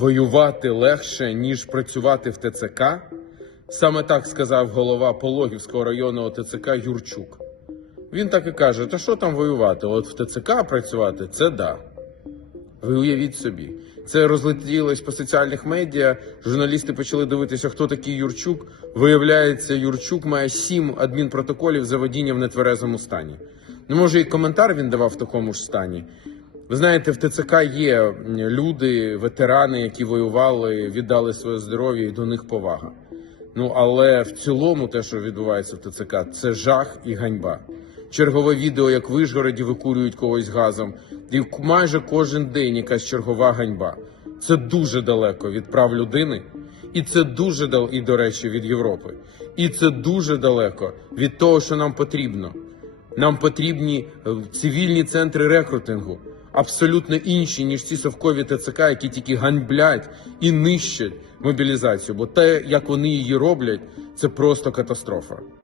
воювати легше, ніж працювати в ТЦК? Саме так сказав голова Пологівського районного ТЦК Юрчук. Він так і каже: та що там воювати? От в ТЦК працювати це да. Ви уявіть собі. Це розлетілось по соціальних медіа. Журналісти почали дивитися, хто такий Юрчук. Виявляється, Юрчук має сім адмінпротоколів за водіння в нетверезому стані. Ну, може, і коментар він давав в такому ж стані. Ви знаєте, в ТЦК є люди, ветерани, які воювали, віддали своє здоров'я і до них повага. Ну але в цілому, те, що відбувається в ТЦК, це жах і ганьба. Чергове відео, як в Вишгороді викурюють когось газом, і майже кожен день якась чергова ганьба. Це дуже далеко від прав людини, і це дуже дал і до речі від Європи. І це дуже далеко від того, що нам потрібно. Нам потрібні е, цивільні центри рекрутингу, абсолютно інші, ніж ці совкові ТЦК, які тільки ганьблять і нищать мобілізацію. Бо те, як вони її роблять, це просто катастрофа.